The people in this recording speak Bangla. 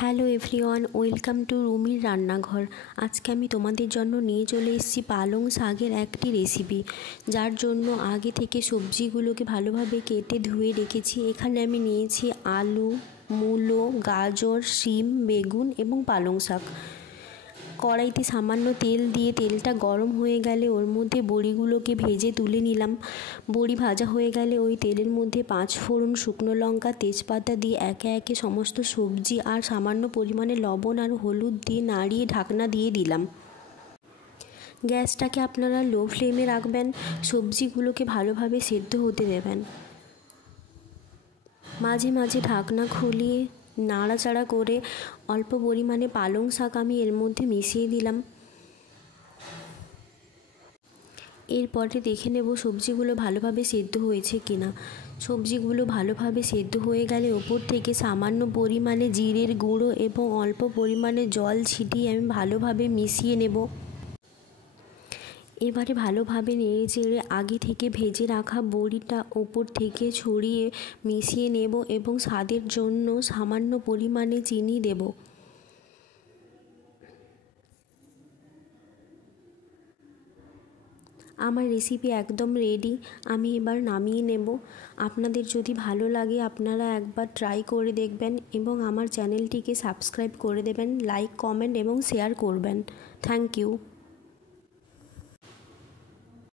হ্যালো এভরিওয়ান, ওয়েলকাম টু রুমির রান্নাঘর। আজকে আমি তোমাদের জন্য নিয়ে চলে এসেছি পালং শাকের একটি রেসিপি, যার জন্য আগে থেকে সবজিগুলোকে ভালোভাবে কেটে ধুয়ে রেখেছি। এখানে আমি নিয়েছি আলু, মূলো, গাজর, শিম, বেগুন এবং পালং শাক। কড়াইতে সামান্য তেল দিয়ে তেলটা গরম হয়ে গেলে ওর মধ্যে বড়িগুলোকে ভেজে তুলে নিলাম। বড়ি ভাজা হয়ে গেলে ওই তেলের মধ্যে 5 ফোড়ন, শুকনো লঙ্কা, তেজপাতা দিয়ে একে একে সমস্ত সবজি আর সামান্য পরিমাণে লবণ আর হলুদ দিয়ে নাড়িয়ে ঢাকনা দিয়ে দিলাম। গ্যাসটাকে আপনারা লো ফ্লেমে রাখবেন। সবজিগুলোকে ভালোভাবে সেদ্ধ হতে দেবেন। মাঝে মাঝে ঢাকনা খুলিয়ে নাড়াচাড়া করে অল্প পরিমাণে পালং শাক আমি এর মধ্যে মিশিয়ে দিলাম। এরপরে দেখে নেব সবজিগুলো ভালোভাবে সেদ্ধ হয়েছে কিনা। সবজিগুলো ভালোভাবে সেদ্ধ হয়ে গেলে ওপর থেকে সামান্য পরিমাণে জিরের গুঁড়ো এবং অল্প পরিমাণে জল ছিটিয়ে আমি ভালোভাবে মিশিয়ে নেব। এবারে ভালোভাবে নেড়ে চেড়ে আগে থেকে ভেজে রাখা বড়িটা ওপর থেকে ছড়িয়ে মিশিয়ে নেব এবং স্বাদের জন্য সামান্য পরিমাণে চিনি দেব। আমার রেসিপি একদম রেডি। আমি এবার নামিয়ে নেব। আপনাদের যদি ভালো লাগে আপনারা একবার ট্রাই করে দেখবেন এবং আমার চ্যানেলটিকে সাবস্ক্রাইব করে দেবেন, লাইক, কমেন্ট এবং শেয়ার করবেন। Thank you.